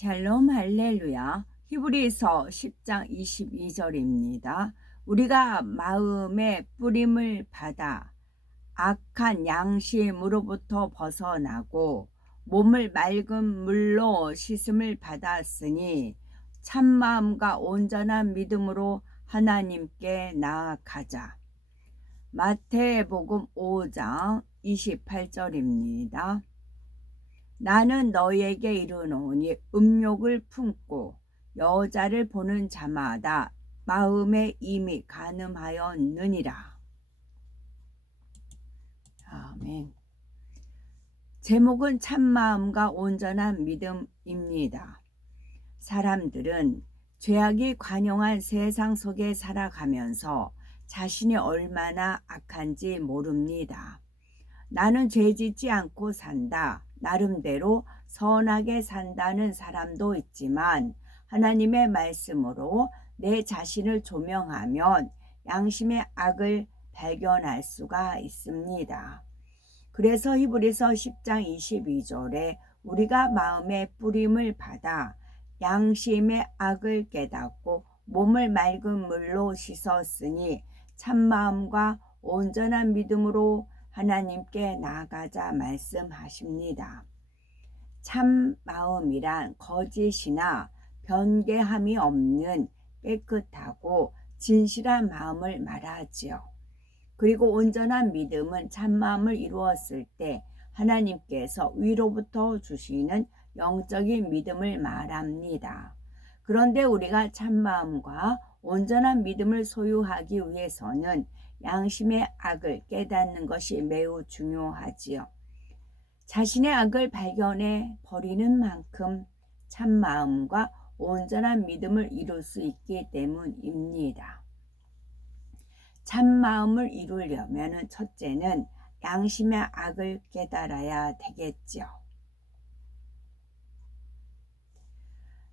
샬롬 할렐루야. 히브리서 10장 22절입니다. 우리가 마음의 뿌림을 받아 악한 양심으로부터 벗어나고 몸을 맑은 물로 씻음을 받았으니 참마음과 온전한 믿음으로 하나님께 나아가자. 마태복음 5장 28절입니다. 나는 너희에게 이르노니 음욕을 품고 여자를 보는 자마다 마음에 이미 간음하였느니라. 아멘. 제목은 참마음과 온전한 믿음입니다. 사람들은 죄악이 관영한 세상 속에 살아가면서 자신이 얼마나 악한지 모릅니다. 나는 죄짓지 않고 산다. 나름대로 선하게 산다는 사람도 있지만 하나님의 말씀으로 내 자신을 조명하면 양심의 악을 발견할 수가 있습니다. 그래서 히브리서 10장 22절에 우리가 마음의 뿌림을 받아 양심의 악을 깨닫고 몸을 맑은 물로 씻었으니 참마음과 온전한 믿음으로 하나님께 나아가자 말씀하십니다. 참 마음이란 거짓이나 변개함이 없는 깨끗하고 진실한 마음을 말하지요. 그리고 온전한 믿음은 참마음을 이루었을 때 하나님께서 위로부터 주시는 영적인 믿음을 말합니다. 그런데 우리가 참마음과 온전한 믿음을 소유하기 위해서는 양심의 악을 깨닫는 것이 매우 중요하지요. 자신의 악을 발견해 버리는 만큼 참마음과 온전한 믿음을 이룰 수 있기 때문입니다. 참마음을 이루려면 첫째는 양심의 악을 깨달아야 되겠죠.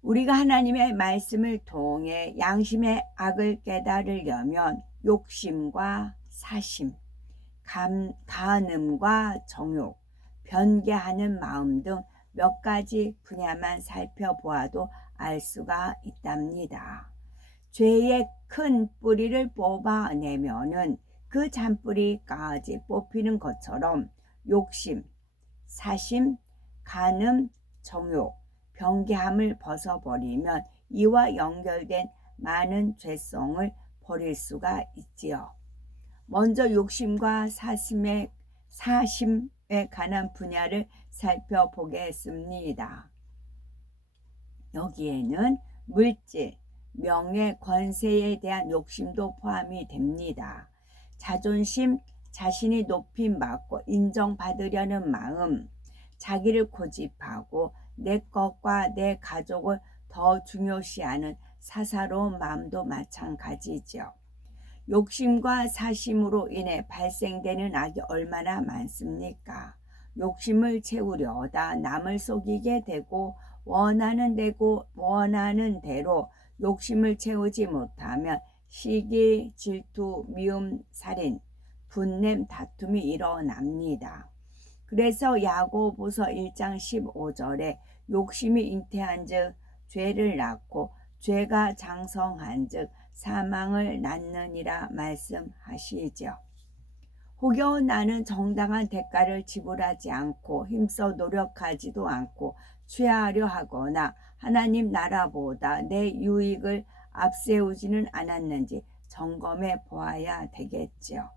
우리가 하나님의 말씀을 통해 양심의 악을 깨달으려면 욕심과 사심, 간음과 정욕, 변개하는 마음 등 몇 가지 분야만 살펴보아도 알 수가 있답니다. 죄의 큰 뿌리를 뽑아내면은 그 잔뿌리까지 뽑히는 것처럼 욕심, 사심, 간음, 정욕, 변개함을 벗어버리면 이와 연결된 많은 죄성을 버릴 수가 있지요. 먼저 욕심과 사심에 관한 분야를 살펴보겠습니다. 여기에는 물질, 명예, 권세에 대한 욕심도 포함이 됩니다. 자존심, 자신이 높임받고 인정받으려는 마음, 자기를 고집하고 내 것과 내 가족을 더 중요시하는 사사로운 마음도 마찬가지죠. 욕심과 사심으로 인해 발생되는 악이 얼마나 많습니까? 욕심을 채우려다 남을 속이게 되고 원하는 대로 욕심을 채우지 못하면 시기, 질투, 미움, 살인, 분냄, 다툼이 일어납니다. 그래서 야고보서 1장 15절에 욕심이 잉태한 즉 죄를 낳고 죄가 장성한 즉 사망을 낳느니라 말씀하시죠. 혹여 나는 정당한 대가를 지불하지 않고 힘써 노력하지도 않고 취하려 하거나 하나님 나라보다 내 유익을 앞세우지는 않았는지 점검해 보아야 되겠죠.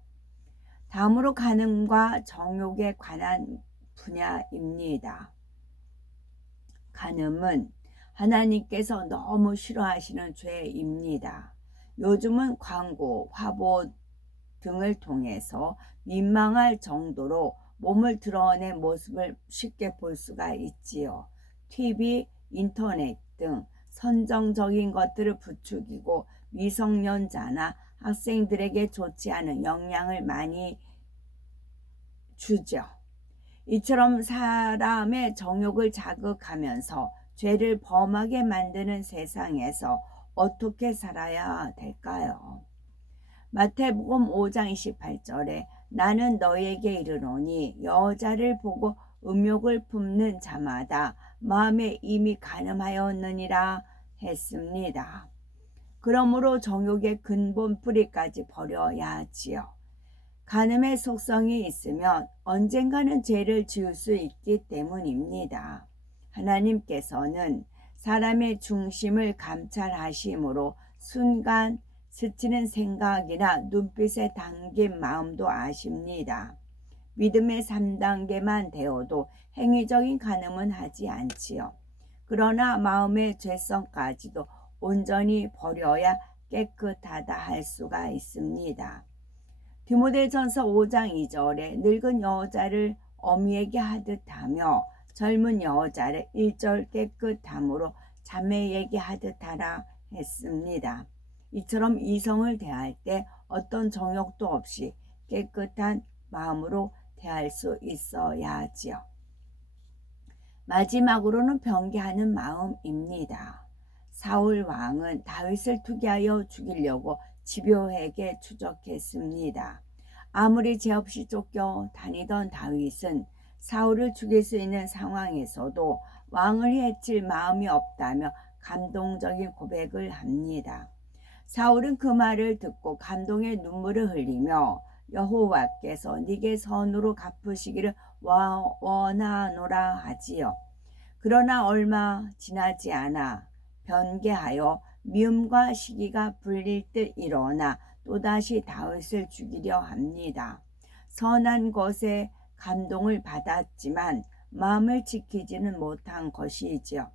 다음으로 간음과 정욕에 관한 분야입니다. 간음은 하나님께서 너무 싫어하시는 죄입니다. 요즘은 광고, 화보 등을 통해서 민망할 정도로 몸을 드러낸 모습을 쉽게 볼 수가 있지요. TV, 인터넷 등 선정적인 것들을 부추기고 미성년자나 학생들에게 좋지 않은 영향을 많이 주죠. 이처럼 사람의 정욕을 자극하면서 죄를 범하게 만드는 세상에서 어떻게 살아야 될까요? 마태복음 5장 28절에 나는 너희에게 이르노니 여자를 보고 음욕을 품는 자마다 마음에 이미 간음하였느니라 했습니다. 그러므로 정욕의 근본 뿌리까지 버려야 하지요. 간음의 속성이 있으면 언젠가는 죄를 지을 수 있기 때문입니다. 하나님께서는 사람의 중심을 감찰하심으로 순간 스치는 생각이나 눈빛에 담긴 마음도 아십니다. 믿음의 3단계만 되어도 행위적인 간음은 하지 않지요. 그러나 마음의 죄성까지도 온전히 버려야 깨끗하다 할 수가 있습니다. 디모데전서 5장 2절에 늙은 여자를 어미에게 하듯 하며 젊은 여자를 1절 깨끗함으로 자매에게 하듯 하라 했습니다. 이처럼 이성을 대할 때 어떤 정욕도 없이 깨끗한 마음으로 대할 수 있어야 하지요. 마지막으로는 변개하는 마음입니다. 사울 왕은 다윗을 투기하여 죽이려고 지표에게 추적했습니다. 아무리 죄 없이 쫓겨 다니던 다윗은 사울을 죽일 수 있는 상황에서도 왕을 해칠 마음이 없다며 감동적인 고백을 합니다. 사울은 그 말을 듣고 감동의 눈물을 흘리며 여호와께서 네게 선으로 갚으시기를 원하노라 하지요. 그러나 얼마 지나지 않아 변개하여 미움과 시기가 불릴 듯 일어나 또다시 다윗을 죽이려 합니다. 선한 것에 감동을 받았지만 마음을 지키지는 못한 것이지요.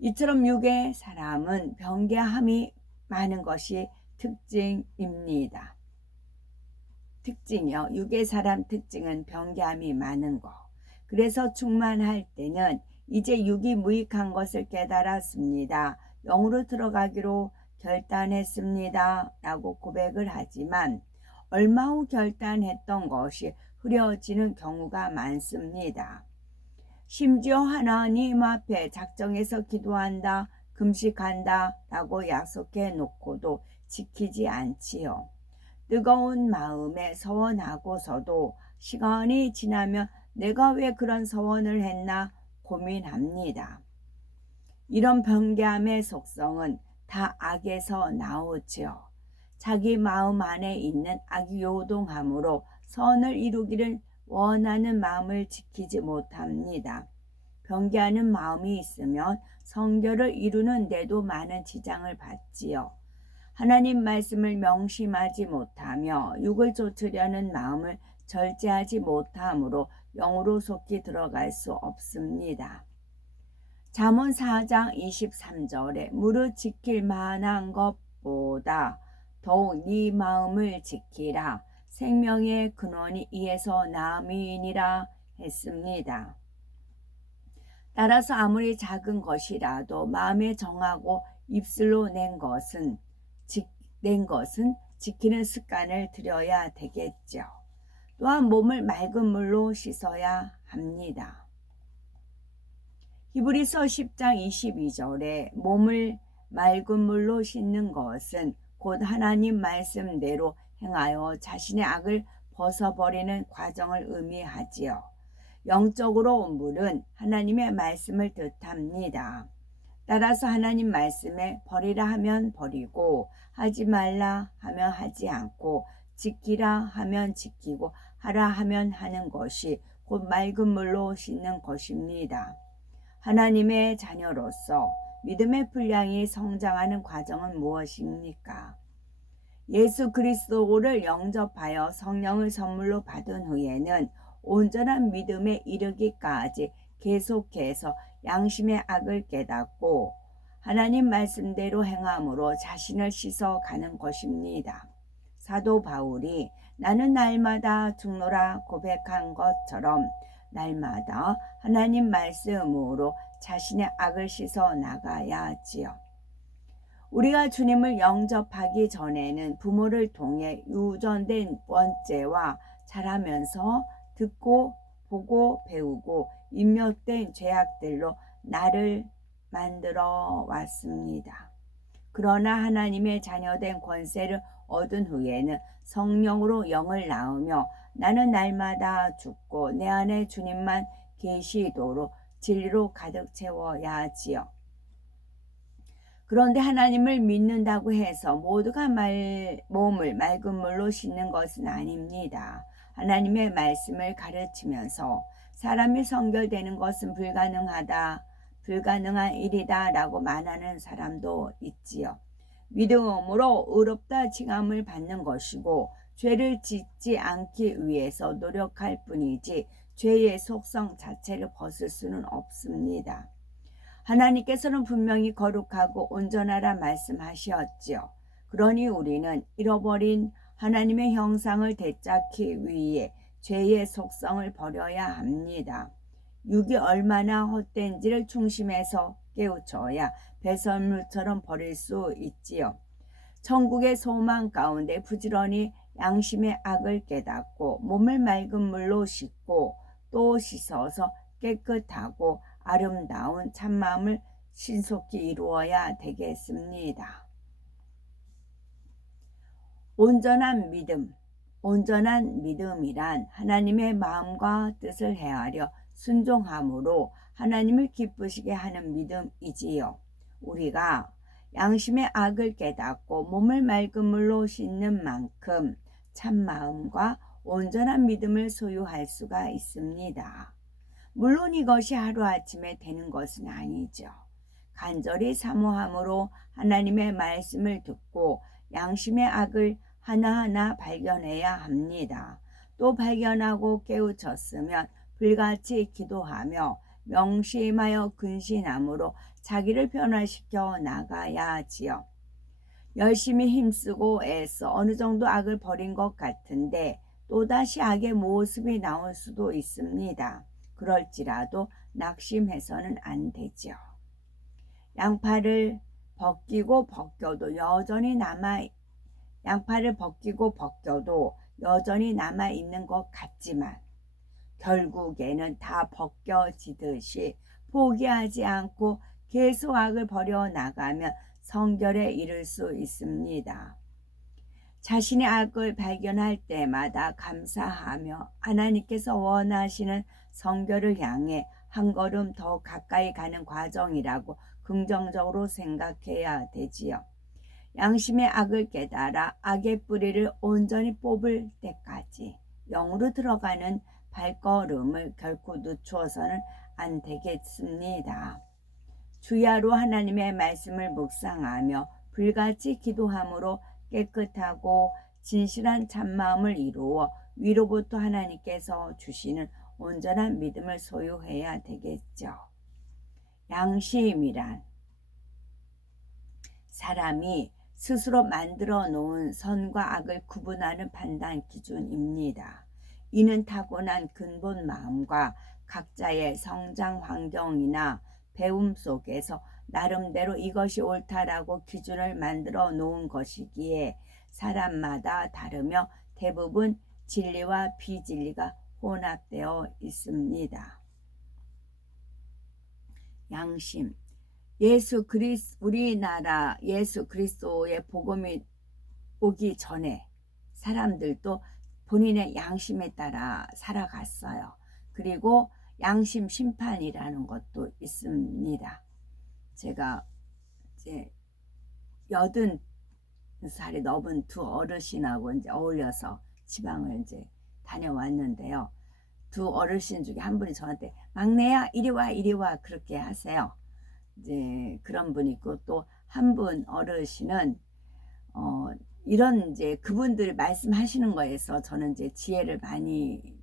이처럼 육의 사람은 변개함이 많은 것이 특징입니다. 특징이요. 육의 사람 특징은 변개함이 많은 것. 그래서 충만할 때는 이제 육이 무익한 것을 깨달았습니다. 영으로 들어가기로 결단했습니다. 라고 고백을 하지만 얼마 후 결단했던 것이 흐려지는 경우가 많습니다. 심지어 하나님 앞에 작정해서 기도한다, 금식한다 라고 약속해 놓고도 지키지 않지요. 뜨거운 마음에 서원하고서도 시간이 지나면 내가 왜 그런 서원을 했나 고민합니다. 이런 변개함의 속성은 다 악에서 나오지요. 자기 마음 안에 있는 악이 요동함으로 선을 이루기를 원하는 마음을 지키지 못합니다. 변개하는 마음이 있으면 성결을 이루는 데도 많은 지장을 받지요. 하나님 말씀을 명심하지 못하며 육을 쫓으려는 마음을 절제하지 못함으로 영으로 속히 들어갈 수 없습니다. 잠언 4장 23절에 무릇 지킬 만한 것보다 더욱 네 마음을 지키라. 생명의 근원이 이에서 나음이니라 했습니다. 따라서 아무리 작은 것이라도 마음에 정하고 입술로 낸 것은 지키는 습관을 들여야 되겠죠. 또한 몸을 맑은 물로 씻어야 합니다. 히브리서 10장 22절에 몸을 맑은 물로 씻는 것은 곧 하나님 말씀대로 행하여 자신의 악을 벗어버리는 과정을 의미하지요. 영적으로 물은 하나님의 말씀을 뜻합니다. 따라서 하나님 말씀에 버리라 하면 버리고 하지 말라 하면 하지 않고 지키라 하면 지키고 하라 하면 하는 것이 곧 맑은 물로 씻는 것입니다. 하나님의 자녀로서 믿음의 분량이 성장하는 과정은 무엇입니까? 예수 그리스도를 영접하여 성령을 선물로 받은 후에는 온전한 믿음에 이르기까지 계속해서 양심의 악을 깨닫고 하나님 말씀대로 행함으로 자신을 씻어가는 것입니다. 사도 바울이 나는 날마다 죽노라 고백한 것처럼 날마다 하나님 말씀으로 자신의 악을 씻어 나가야 하지요. 우리가 주님을 영접하기 전에는 부모를 통해 유전된 원죄와 자라면서 듣고 보고 배우고 입력된 죄악들로 나를 만들어 왔습니다. 그러나 하나님의 자녀된 권세를 얻은 후에는 성령으로 영을 낳으며 나는 날마다 죽고 내 안에 주님만 계시도록 진리로 가득 채워야 하지요. 그런데 하나님을 믿는다고 해서 모두가 몸을 맑은 물로 씻는 것은 아닙니다. 하나님의 말씀을 가르치면서 사람이 성결되는 것은 불가능한 일이다 라고 말하는 사람도 있지요. 믿음으로 의롭다 칭함을 받는 것이고 죄를 짓지 않기 위해서 노력할 뿐이지 죄의 속성 자체를 벗을 수는 없습니다. 하나님께서는 분명히 거룩하고 온전하라 말씀하셨지요. 그러니 우리는 잃어버린 하나님의 형상을 되찾기 위해 죄의 속성을 버려야 합니다. 육이 얼마나 헛된지를 중심에서 깨우쳐야 배설물처럼 버릴 수 있지요. 천국의 소망 가운데 부지런히 양심의 악을 깨닫고 몸을 맑은 물로 씻고 또 씻어서 깨끗하고 아름다운 참마음을 신속히 이루어야 되겠습니다. 온전한 믿음이란 하나님의 마음과 뜻을 헤아려 순종함으로 하나님을 기쁘시게 하는 믿음이지요. 우리가 양심의 악을 깨닫고 몸을 맑은 물로 씻는 만큼 참마음과 온전한 믿음을 소유할 수가 있습니다. 물론 이것이 하루아침에 되는 것은 아니죠. 간절히 사모함으로 하나님의 말씀을 듣고 양심의 악을 하나하나 발견해야 합니다. 또 발견하고 깨우쳤으면 불같이 기도하며 명심하여 근신함으로 자기를 변화시켜 나가야 하지요. 열심히 힘쓰고 애써 어느 정도 악을 버린 것 같은데 또다시 악의 모습이 나올 수도 있습니다. 그럴지라도 낙심해서는 안 되죠. 양팔을 벗기고 벗겨도 여전히 남아 있는 것 같지만 결국에는 다 벗겨지듯이 포기하지 않고 계속 악을 버려 나가면 성결에 이를 수 있습니다. 자신의 악을 발견할 때마다 감사하며 하나님께서 원하시는 성결을 향해 한 걸음 더 가까이 가는 과정이라고 긍정적으로 생각해야 되지요. 양심의 악을 깨달아 악의 뿌리를 온전히 뽑을 때까지 영으로 들어가는 발걸음을 결코 늦추어서는 안 되겠습니다. 주야로 하나님의 말씀을 묵상하며 불같이 기도함으로 깨끗하고 진실한 참마음을 이루어 위로부터 하나님께서 주시는 온전한 믿음을 소유해야 되겠죠. 양심이란 사람이 스스로 만들어 놓은 선과 악을 구분하는 판단 기준입니다. 이는 타고난 근본 마음과 각자의 성장 환경이나 배움 속에서 나름대로 이것이 옳다라고 기준을 만들어 놓은 것이기에 사람마다 다르며 대부분 진리와 비진리가 혼합되어 있습니다. 양심. 우리나라 예수 그리스도의 복음이 오기 전에 사람들도 본인의 양심에 따라 살아갔어요. 그리고 양심 심판이라는 것도 있습니다. 제가 이제 80살이 넘은 두 어르신하고 이제 어울려서 지방을 이제 다녀왔는데요. 두 어르신 중에 한 분이 저한테 막내야 이리 와 그렇게 하세요. 이제 그런 분이 있고 또 한 분 어르신은 이런 이제 그분들 말씀하시는 거에서 저는 이제 지혜를 많이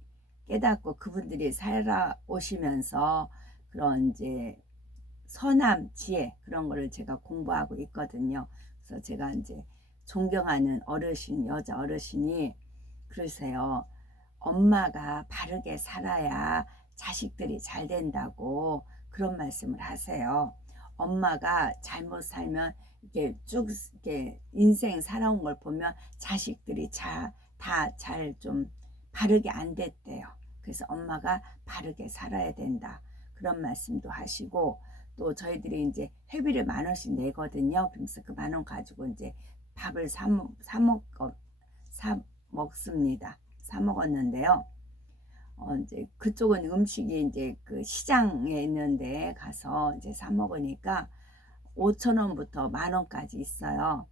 깨닫고 그분들이 살아오시면서 그런 이제 선함 지혜 그런 거를 제가 공부하고 있거든요. 그래서 제가 이제 존경하는 여자 어르신이 그러세요. 엄마가 바르게 살아야 자식들이 잘 된다고 그런 말씀을 하세요. 엄마가 잘못 살면 이렇게 쭉 이렇게 인생 살아온 걸 보면 자식들이 다 잘 좀 바르게 안 됐대요. 그래서 엄마가 바르게 살아야 된다. 그런 말씀도 하시고 또 저희들이 이제 회비를 10,000원씩 내거든요. 그래서 그 10,000원 가지고 이제 밥을 사 먹습니다. 사 먹었는데요. 이제 그쪽은 음식이 이제 그 시장에 있는데 가서 이제 사 먹으니까 5,000원부터 10,000원까지 있어요.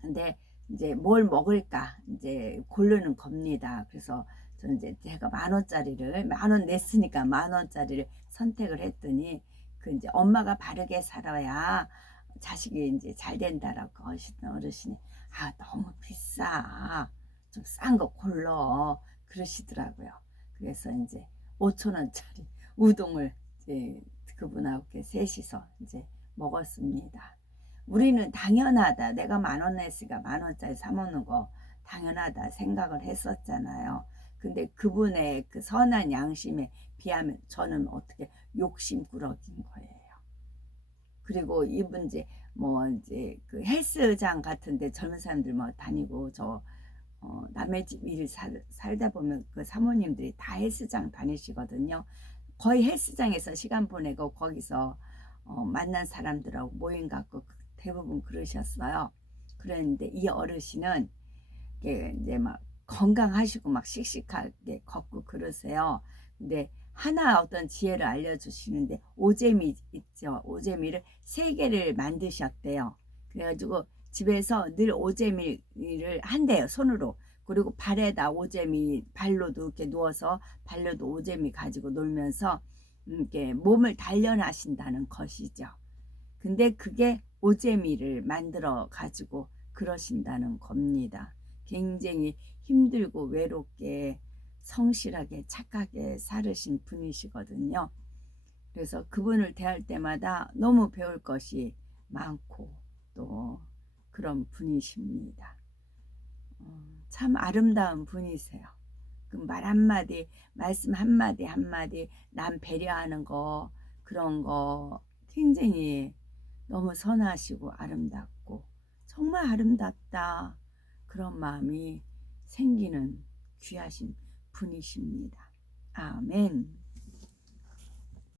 근데 이제 뭘 먹을까 이제 고르는 겁니다. 그래서 저는 이제 제가 10,000원짜리를 10,000원 냈으니까 10,000원짜리를 선택을 했더니 그 이제 엄마가 바르게 살아야 자식이 이제 잘 된다라고 하시던 어르신이 아 너무 비싸 좀 싼 거 골라 그러시더라고요. 그래서 이제 5,000원짜리 우동을 이제 그분하고 이렇게 셋이서 이제 먹었습니다. 우리는 당연하다. 내가 10,000원 냈으니까 10,000원짜리 사 먹는 거 당연하다 생각을 했었잖아요. 근데 그분의 그 선한 양심에 비하면 저는 어떻게 욕심꾸러기인 거예요. 그리고 이분 이제 뭐 이제 그 헬스장 같은데 젊은 사람들 뭐 다니고 저 남의 집 일 살다 보면 그 사모님들이 다 헬스장 다니시거든요. 거의 헬스장에서 시간 보내고 거기서 만난 사람들하고 모임 갖고 대부분 그러셨어요. 그랬는데 이 어르신은 이제 막 건강하시고 막 씩씩하게 걷고 그러세요. 근데 하나 어떤 지혜를 알려주시는데 오재미 있죠. 오재미를 3개를 만드셨대요. 그래가지고 집에서 늘 오재미를 한대요. 손으로. 그리고 발에다 오재미 발로도 이렇게 누워서 발로도 오재미 가지고 놀면서 이렇게 몸을 단련하신다는 것이죠. 근데 그게 오재미를 만들어 가지고 그러신다는 겁니다. 굉장히 힘들고 외롭게 성실하게 착하게 살으신 분이시거든요. 그래서 그분을 대할 때마다 너무 배울 것이 많고 또 그런 분이십니다. 참 아름다운 분이세요. 그 말 한마디, 말씀 한마디 한마디 남 배려하는 거 그런 거 굉장히 너무 선하시고 아름답고 정말 아름답다 그런 마음이 생기는 귀하신 분이십니다. 아멘.